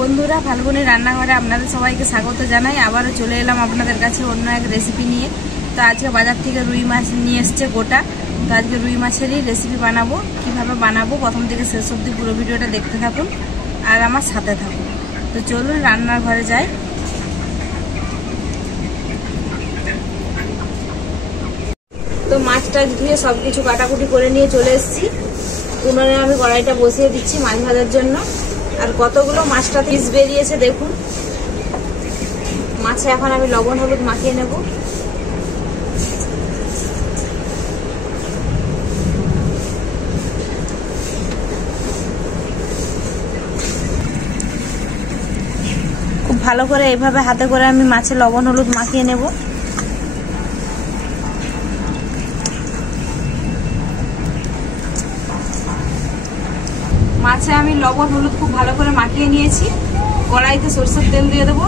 বন্ধুরা, ফাল্গুনের রান্নাঘরে আপনাদের সবাইকে স্বাগত জানাই। আবারও চলে এলাম আপনাদের কাছে অন্য এক রেসিপি নিয়ে। তো আজকে বাজার থেকে রুই মাছ নিয়ে এসছে গোটা। তো আজকে রুই মাছেরই রেসিপি বানাবো। কিভাবে বানাবো প্রথম থেকে শেষ অবধি পুরো ভিডিওটা দেখতে থাকুন আর আমার সাথে থাকুন। তো চলুন রান্নার ঘরে যাই। তো মাছটা ধুয়ে সব কিছু কাটাকুটি করে নিয়ে চলে এসেছি। উনুনে আমি কড়াইটা বসিয়ে দিচ্ছি মাছ ভাজার জন্য। আর কতগুলো মাছটা পিস বেরিয়েছে দেখুন। মাছে এখন আমি লবণ হলুদ মাখিয়ে নেব। খুব ভালো করে এইভাবে হাতে করে আমি মাছে লবণ হলুদ মাখিয়ে নেব। মাছে আমি লবণ হলুদ খুব ভালো করে মাখিয়ে নিয়েছি। কড়াইতে সরষের তেল দিয়ে দেবো।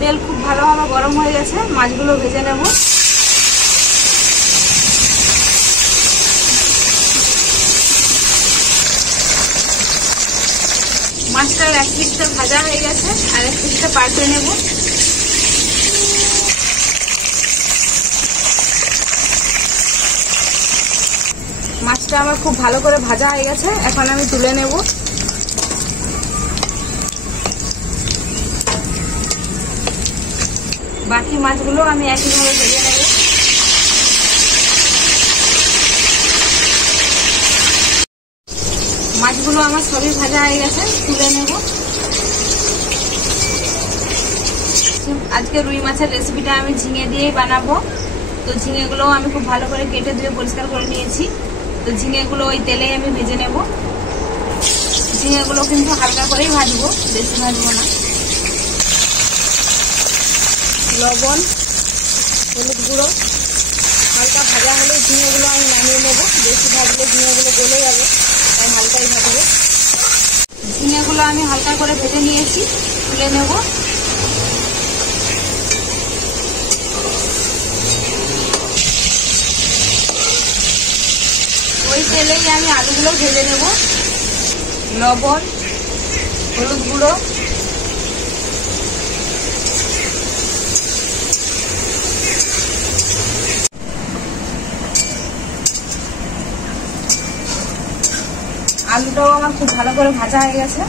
তেল খুব ভালোভাবে গরম হয়ে গেছে, মাছগুলো ভেজে নেব। মাছটার এক পিসটা ভাজা হয়ে গেছে, আর এক পিসটা পাল্টে নেব। মাছটা আমার খুব ভালো করে ভাজা হয়ে গেছে, এখন আমি তুলে নেব। বাকি মাছগুলো আমি একইভাবে ভেজে নেব। মাছগুলো আমার সবই ভাজা হয়ে গেছে, তুলে নেব। আজকে রুই মাছের রেসিপিটা আমি ঝিঙে দিয়েই বানাবো। তো ঝিঙেগুলো আমি খুব ভালো করে কেটে ধুয়ে পরিষ্কার করে নিয়েছি। তো ঝিঙেগুলো ওই তেলেই আমি ভেজে নেব। ঝিঙেগুলো কিন্তু হালকা করেই ভাজবো, বেশি ভাজবো না। লবণ হলুদ গুঁড়ো হালকা ভাজা হলে ঝিঙেগুলো আমি নামিয়ে নেবো। বেশি ভাজলে ঝিঙেগুলো গলে যাবে, তাই হালকাই ভাজবো। ঝিঙেগুলো আমি হালকা করে ভেজে নিয়েছি, তুলে নেব। ওই তেলেই আমি আলুগুলো ভেজে নেব। লবণ হলুদ গুঁড়ো আলুটাও আমার খুব ভালো করে ভাজা হয়ে গেছে,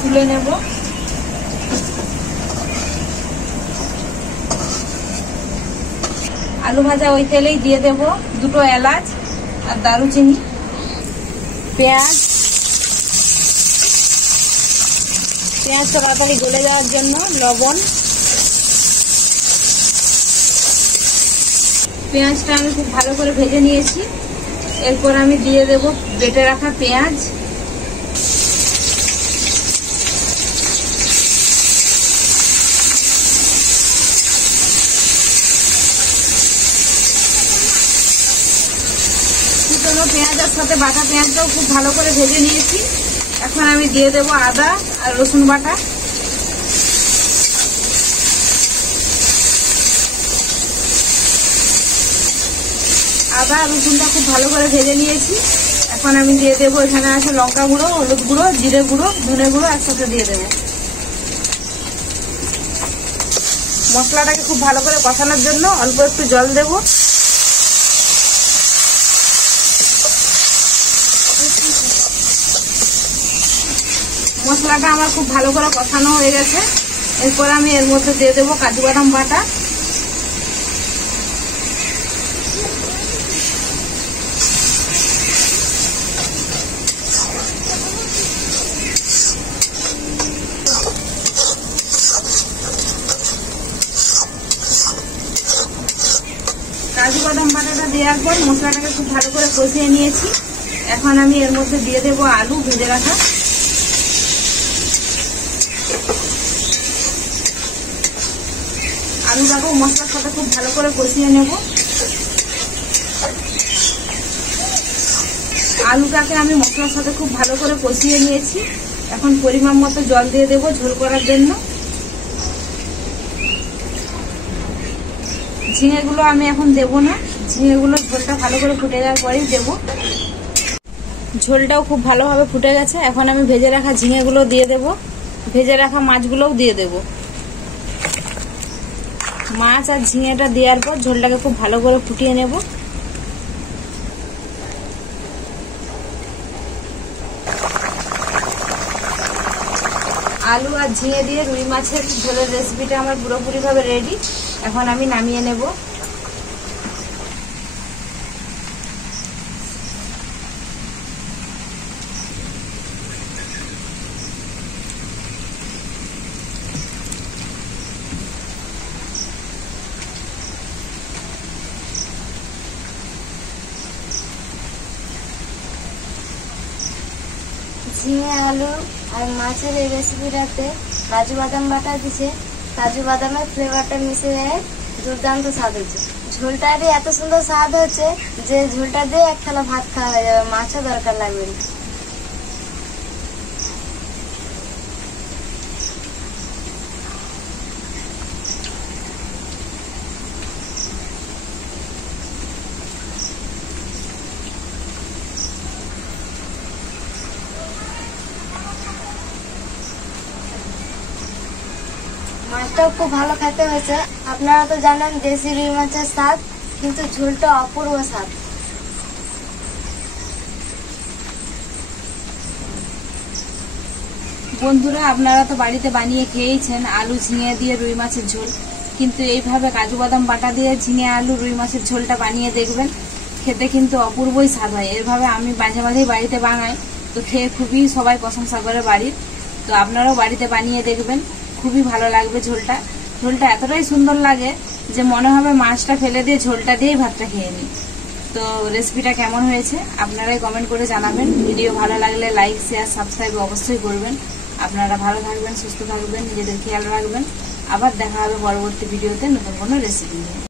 তুলে নেব। আলু ভাজা ওই তেলেই দিয়ে দেব দুটো এলাচ আর দারুচিনি, পেঁয়াজটা তাড়াতাড়ি গলে যাওয়ার জন্য লবণ। পেঁয়াজটা আমি খুব ভালো করে ভেজে নিয়েছি। এরপর আমি দিয়ে দেব বেটে রাখা পেঁয়াজ। কুচনো পেঁয়াজের সাথে বাটা পেঁয়াজটাও খুব ভালো করে ভেজে নিয়েছি। এখন আমি দিয়ে দেব আদা আর রসুন বাটা। আদা রসুনটা খুব ভালো করে ভেজে নিয়েছি। এখন আমি দিয়ে দেবো, এখানে আছে লঙ্কা গুঁড়ো, হলুদ গুঁড়ো, জিরে গুঁড়ো, ধনে গুঁড়ো একসাথে দিয়ে দেবো। মশলাটাকে খুব ভালো করে কষানোর জন্য অল্প একটু জল দেব। মশলাটা আমার খুব ভালো করে কষানো হয়ে গেছে। এরপর আমি এর মধ্যে দিয়ে দেবো কাজু বাদাম বাটা। কাজু বাদাম বাটাটা দেওয়ার পর মশলাটাকে খুব ভালো করে কষিয়ে নিয়েছি। এখন আমি এর মধ্যে দিয়ে দেবো আলু ভেজে রাখা। আলুটাকেও মশলার সাথে খুব ভালো করে কষিয়ে নেব। আলুটাকে আমি মশলার সাথে খুব ভালো করে কষিয়ে নিয়েছি। এখন পরিমাণ মতো জল দিয়ে দেবো ঝোল করার জন্য। ঝিঙেগুলো আমি এখন দেবো না, ঝিঙেগুলো ঝোলটা ভালো করে ফুটে যাওয়ার পরেই দেবো। ঝোলটাও খুব ভালোভাবে ফুটে গেছে। এখন আমি ভেজে রাখা ঝিঙেগুলো দিয়ে দেব, ভেজে রাখা মাছগুলোও দিয়ে দেব। মাছ আর ঝিঙেটা দেওয়ার পর ঝোলটাকে খুব ভালো করে ফুটিয়ে নেব। আলু আর ঝিঙে দিয়ে রুই মাছের ঝোলের রেসিপিটা আমার পুরোপুরিভাবে রেডি। এখন আমি নামিয়ে নেব। ঝিঙে আলু আর মাছের এই রেসিপিটাতে কাজু বাদাম বাটা দিছে, কাজু বাদামের ফ্লেভারটা মিশে যায়, দুর্দান্ত স্বাদ হচ্ছে। ঝোলটা দিয়ে এত সুন্দর স্বাদ হচ্ছে যে ঝোলটা দিয়ে এক থালা ভাত খাওয়া হয়ে যাবে, মাছও দরকার লাগবে না। মাছটাও খুব ভালো খেতে হয়েছে। আপনারা তো জানেন দেশি রুই মাছের স্বাদ, কিন্তু ঝোলটা অপূর্ব স্বাদ। বন্ধুরা, আপনারা তো বাড়িতে বানিয়ে খেয়েছেন আলু ঝিঙে দিয়ে রুই মাছের ঝোল, কিন্তু এইভাবে কাজু বাদাম বাটা দিয়ে ঝিঙে আলু রুই মাছের ঝোলটা বানিয়ে দেখবেন, খেতে কিন্তু অপূর্বই স্বাদ হয়। এভাবে আমি মাঝে মাঝেই বাড়িতে বানাই, তো খেয়ে খুবই সবাই প্রশংসা করে বাড়ির। তো আপনারাও বাড়িতে বানিয়ে দেখবেন, খুবই ভালো লাগবে। ঝোলটা এতটাই সুন্দর লাগে যে মনে হবে মাছটা ফেলে দিয়ে ঝোলটা দিয়েই ভাতটা খেয়ে নিই। তো রেসিপিটা কেমন হয়েছে আপনারাই কমেন্ট করে জানাবেন। ভিডিও ভালো লাগলে লাইক শেয়ার সাবস্ক্রাইব অবশ্যই করবেন। আপনারা ভালো থাকবেন, সুস্থ থাকবেন, নিজেদের খেয়াল রাখবেন। আবার দেখা হবে পরবর্তী ভিডিওতে নতুন কোনো রেসিপি নিয়ে।